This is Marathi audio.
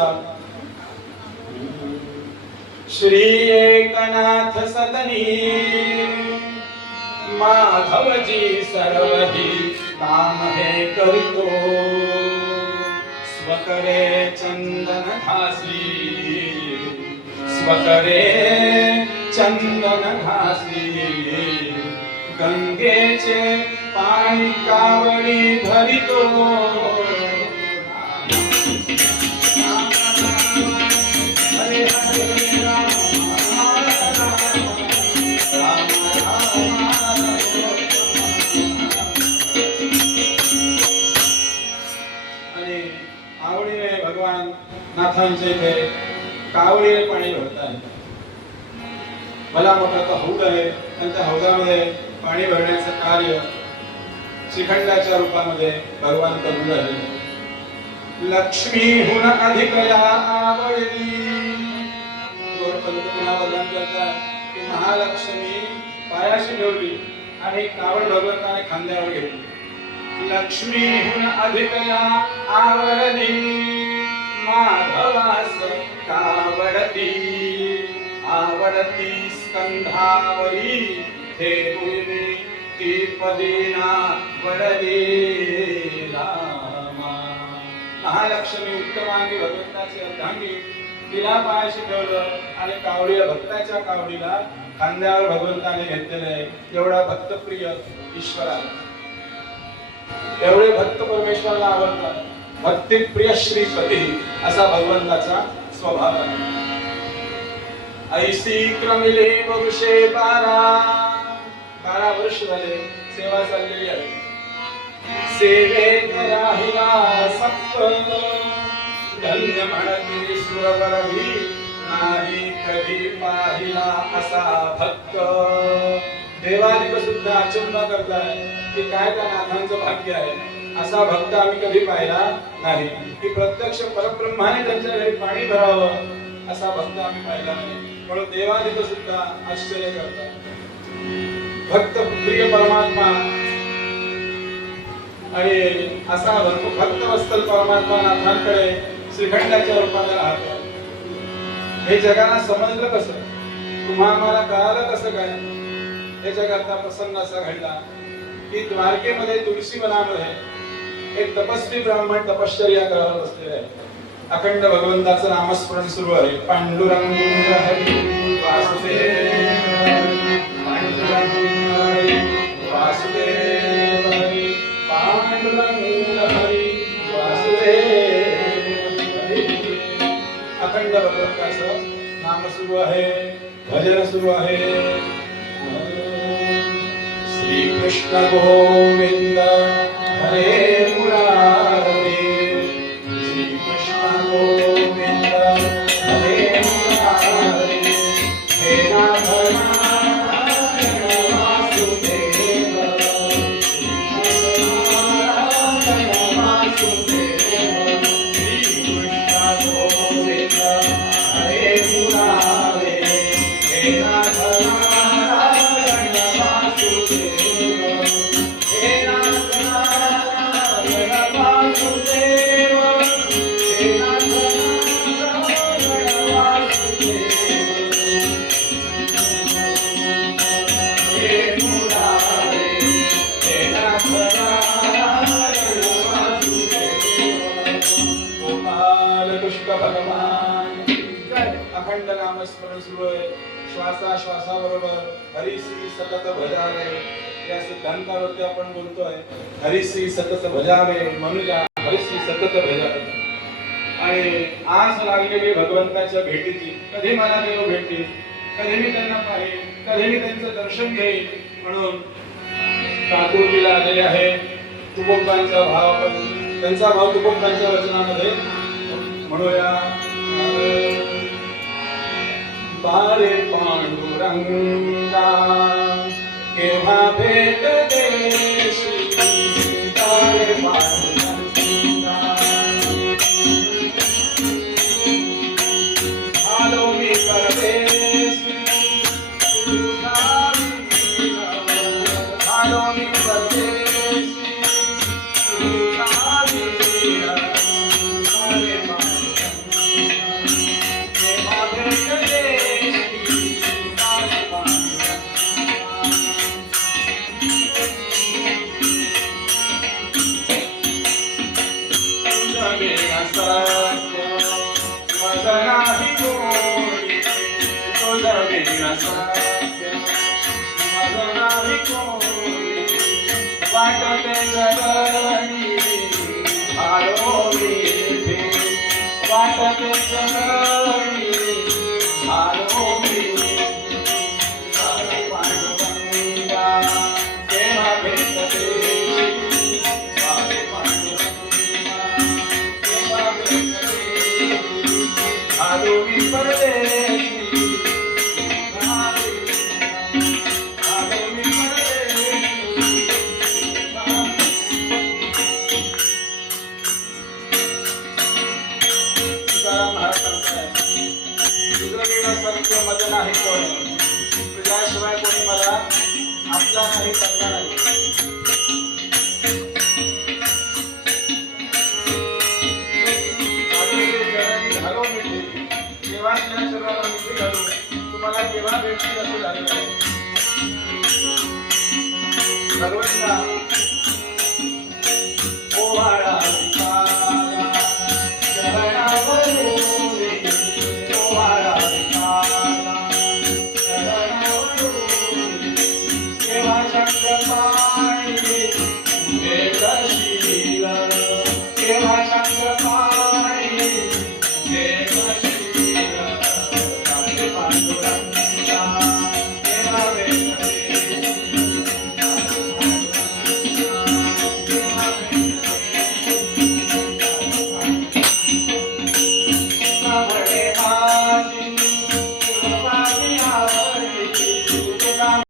होता. श्री एकनाथ सदनी माधवजी सर्वही काम हे करितो. स्वकरे चंदन घासी स्वकरे चंदन घासी गंगेचे पाणी कावडी धरितो. हरे हरे राम राम राम. आणि आवडीने भगवान नाथांचे इथे कावडीने पाणी भरतात. भला मोठा तो हौद आहे आणि त्या हौदामध्ये पाणी भरण्याचं कार्य श्रीखंडाच्या रूपामध्ये भगवान करून राहिले. लक्ष्मीहून अधिक या आवडली. वर्णन करतात की महालक्ष्मी पायाशी ठेवली आणि कावड भगवंताने खांद्यावर घेतली. लक्ष्मीहून अधिक या आवडली माधवास कावडती. आवडती स्कंधावरी ठेवली ती पदीना वरली रामा. महालक्ष्मी उत्तमांगी भगवंताची अर्धांगी तिला पायाशी ठेवलं आणि कावडीला भक्ताच्या कावडीला खांद्यावर भगवंताने घेतलेलं आहे. एवढा भक्तप्रिय ईश्वरा, एवढे भक्त परमेश्वराला आवडतात. भक्तिप्रिय श्रीपती असा भगवंताचा स्वभाव आहे. ऐसी क्रमिले वृषे 12 वर्ष झाले सेवा चाललेली आहे. सेवेत राहिला सक्त धन्य म्हणती सुरवरही नाही कधी पाहिला असा भक्त. देवादिक सुद्धा अचंबा करताय की काय त्या नाथांचं भाग्य आहे. असा भक्त आम्ही कधी पाहिला नाही की प्रत्यक्ष परब्रह्माने त्यांच्या घरी पाणी भरावं असा भक्त आम्ही पाहिला नाही. म्हणून देवादिक सुद्धा आश्चर्य करतात. भक्त प्रिय परमात्मा आणि असा भक्तवत्सल परमात्मा नाथांकडे श्रीखंडाच्या रूपाने राहतो. हे जगाला समजलं कसं, तुम्हा आम्हाला कळालं कसं काय. याच्याकरता प्रसंग असा घडला की द्वारकेमध्ये तुळशी वनामध्ये एक तपस्वी ब्राह्मण तपश्चर्या करायला बसलेले आहे. अखंड भगवंताचं नामस्मरण सुरू आहे. पांडुरंग हरी वासुदेव पांडुरंग हरी वासुदेव हरी पांडुरंग हरी वासुदेव हरी. अखंड भगवंताचं नाम सुरू आहे, भजन सुरू आहे. श्री कृष्ण गोविंद हरे मुरारी. श्री कृष्ण गोविंद हरे मुरारी. हे नाथ नारायण वासुदेव. श्री नारायण वासुदेव. श्री कृष्ण गोविंद हरे मुरारी. हे नाथ नारायण वासुदेव. हे नाथ नारायण वासुदेव. हे नाथ नारायण वासुदेव. हे मुरारी. हे नाथ नारायण वासुदेव. गोपाल कृष्ण भगवान जय. अखंड नामस्मरण सुरू आहे. श्वासाश्वासाबरोबर हरिश्री सतत भजावे या सिद्धांतावरती आपण बोलतोय. हरिश्री सतत भजावे मनुजा हरिश्री सतत भजावे. आणि आज लागलेली भगवंताच्या भेटीची, कधी मला देव भेटेल, कधी मी त्यांना पाहिल, कधी मी त्यांचं दर्शन घेईल म्हणून ठाकूरजीला आलेले आहे. तुकोबांचा भाव, पण त्यांचा भाव तुकोबांच्या वचनामध्ये म्हणूया. बाळे पांडुरंगा केव्हा भेट देशी. बाळे पांडुरंगा आलो मी परदेशी. आलो मी परदेशी. बाळे पांडुरंगा सत्य माझं नाही कोणी वाटते जगणी आलो मी इथे वाटते जगणी आलो मी सारे पांडुरंगा केव्हा भेटते सारे पांडुरंगा केव्हा भेटते आलो मी परदेशी तुझं नाही कोणी तुझ्याशिवाय कोणी मला आपला नाही करणार नाही घालो मिठी केव्हा तुझ्या शरीराला मिठी घालू तुम्हाला केव्हा भेटतील असं झालेलं आहे.